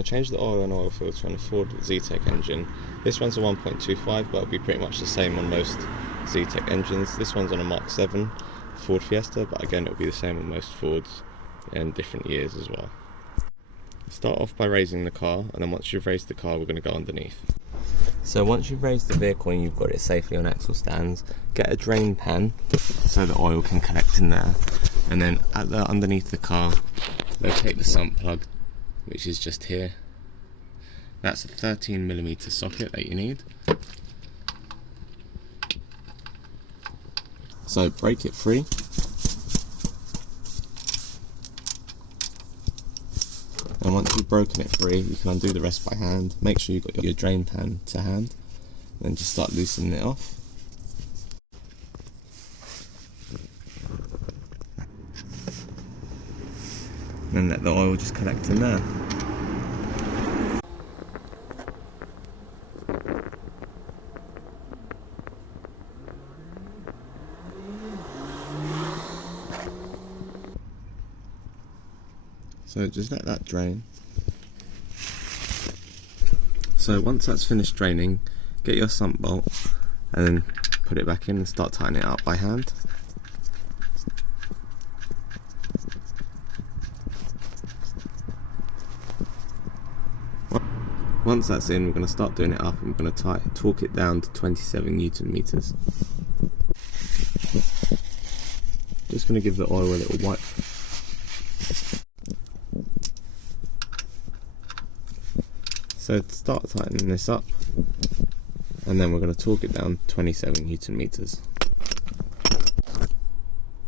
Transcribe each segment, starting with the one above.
going to change the oil and oil filter on a Ford Z-Tech engine. This one's a 1.25, but it'll be pretty much the same on most Z-Tech engines. This one's on a Mark 7 Ford Fiesta, but again it'll be the same on most Fords in different years as well. Start off by raising the car, and then once you've raised the car, we're going to go underneath. So once you've raised the vehicle and you've got it safely on axle stands, get a drain pan so the oil can collect in there, and then underneath the car, locate the sump plug, which is just here. That's a 13mm socket that you need. So break it free. And once you've broken it free, you can undo the rest by hand. Make sure you've got your drain pan to hand, and then just start loosening it off. And then let the oil just collect in there. So just let that drain. So once that's finished draining, get your sump bolt and then put it back in and start tightening it up by hand. Once that's in, we're going to start doing it up and we're going to torque it down to 27 Newton meters. Just going to give the oil a little wipe. So start tightening this up, and then we're going to torque it down 27 Newton meters.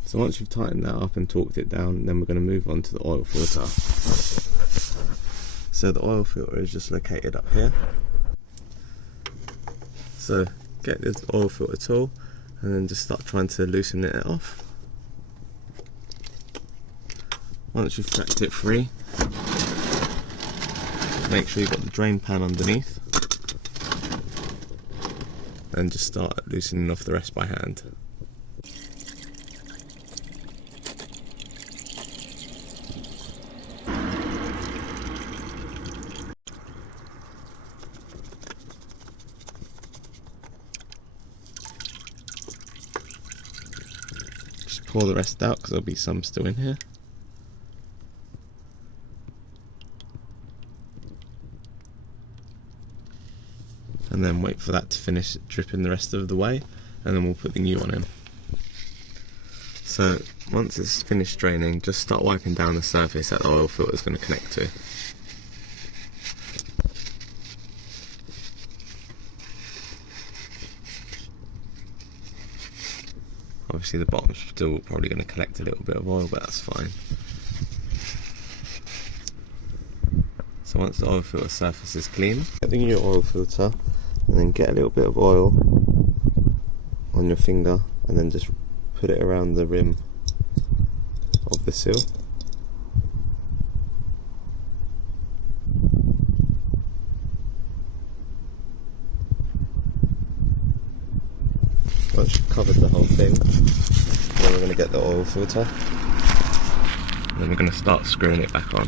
So once you've tightened that up and torqued it down, then we're going to move on to the oil filter. So the oil filter is just located up here. So get this oil filter tool and then just start trying to loosen it off. Once you've cracked it free, make sure you've got the drain pan underneath, and just start loosening off the rest by hand. Just pour the rest out because there'll be some still in here. And then wait for that to finish dripping the rest of the way, and then we'll put the new one in. So once it's finished draining, just start wiping down the surface that the oil filter is going to connect to. Obviously the bottom's still probably going to collect a little bit of oil, but that's fine. So once the oil filter surface is clean, get the new oil filter and then get a little bit of oil on your finger and then just put it around the rim of the seal. Once you've covered the whole thing, then we're going to get the oil filter and then we're going to start screwing it back on.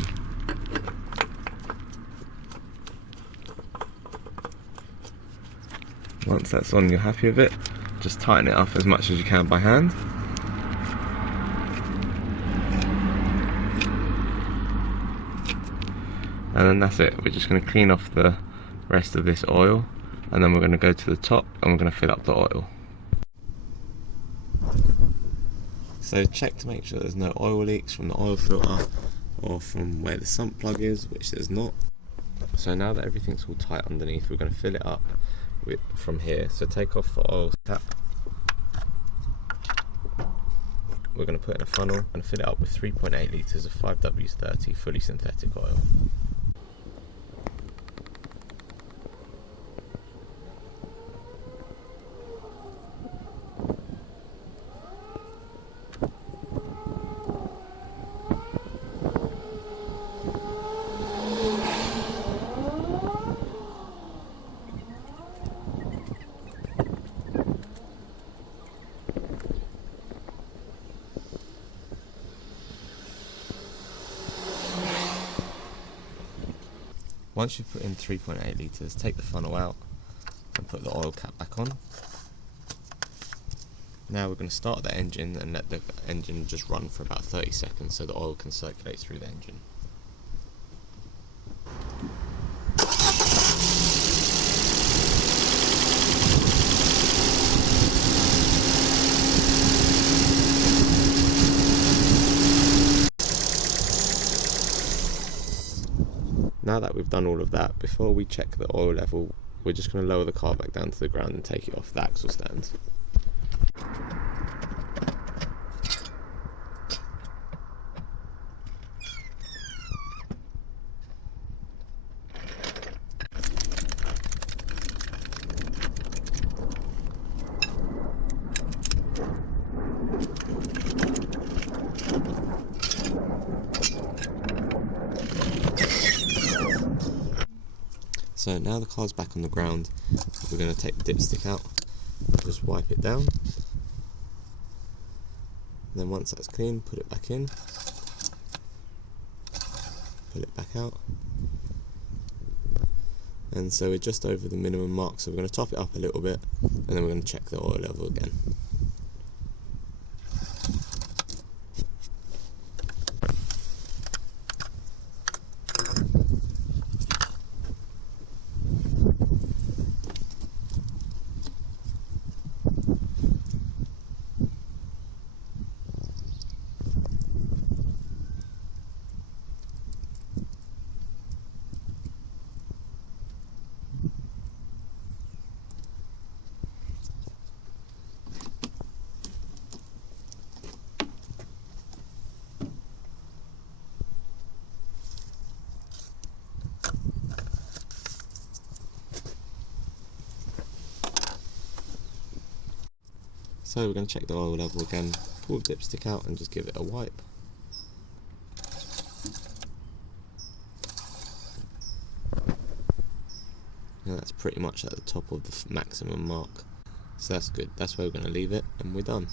Once that's on, you're happy with it, just tighten it up as much as you can by hand. And then that's it. We're just going to clean off the rest of this oil, and then we're going to go to the top and we're going to fill up the oil. So check to make sure there's no oil leaks from the oil filter or from where the sump plug is, which there's not. So now that everything's all tight underneath, we're going to fill it up from here. So take off the oil tap. We're going to put in a funnel and fill it up with 3.8 litres of 5W30 fully synthetic oil. Once you've put in 3.8 litres, take the funnel out and put the oil cap back on. Now we're going to start the engine and let the engine just run for about 30 seconds so the oil can circulate through the engine. Now that we've done all of that, before we check the oil level, we're just going to lower the car back down to the ground and take it off the axle stand. So now the car's back on the ground, we're going to take the dipstick out, just wipe it down, and then once that's clean, put it back in, pull it back out, and so we're just over the minimum mark, so we're going to top it up a little bit, and then we're going to check the oil level again. So we're going to check the oil level again, pull the dipstick out and just give it a wipe. Now that's pretty much at the top of the maximum mark, so that's good. That's where we're going to leave it, and we're done.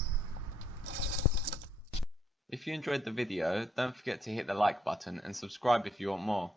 If you enjoyed the video, don't forget to hit the like button and subscribe if you want more.